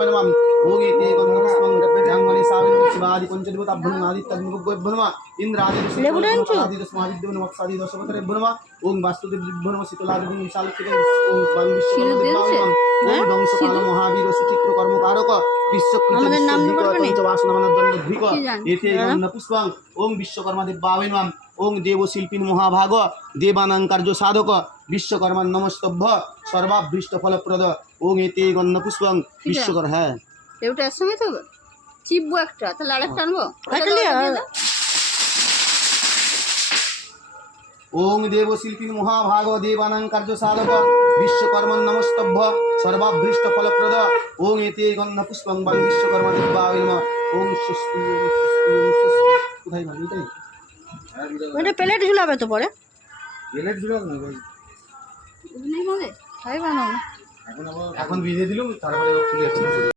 ओम एते गन्धपुष्पं रंगमणि सावित्री शिवादि पंचदेवताभ्यो आदित्यभ्यो नमः इंद्रादिदेवतादिदेवतादिदेवतादिदेव नमः दशवतरेभ्यो नमः ओम वास्तुदेवभ्यो नमः शीतलादिदेव विशालक्षिते ओम वायुविश्वकर्मदेवाय ओम दंशपाल महावीर सुचित्र कर्मकारक विश्वकृत पंचवासनमनदंडद्विक एते गन्धपुष्पं ओम विश्वकर्मदेवाय नमः ओम देवशिल्पिन महाभाग देवानां कार्य साधक विश्वकर्मा नमस्तभ्य सर्वाभीष्ट फलप्रद ओम एते गन्धपुष्पं विश्वकर है এটা একসঙ্গে তো চিপবো একটা তাহলে আরেকটা আনবো ओम देवशिल्पिन महाभाग देवानां कार्य साधक विश्वकर्मा नमस्तभ्य सर्वाभीष्ट फलप्रद ओम एते गन्धपुष्पं विश्वकर्मा देवाय नमः ओम स्वस्ति কোথায় ভালো এটাই ওটা প্লেট ঝুলাবে তো পরে প্লেট ঝুলাবে না ভাই নেই মানে তাই বানাও এখন বিঁধে দিলুম তারপরে খুলে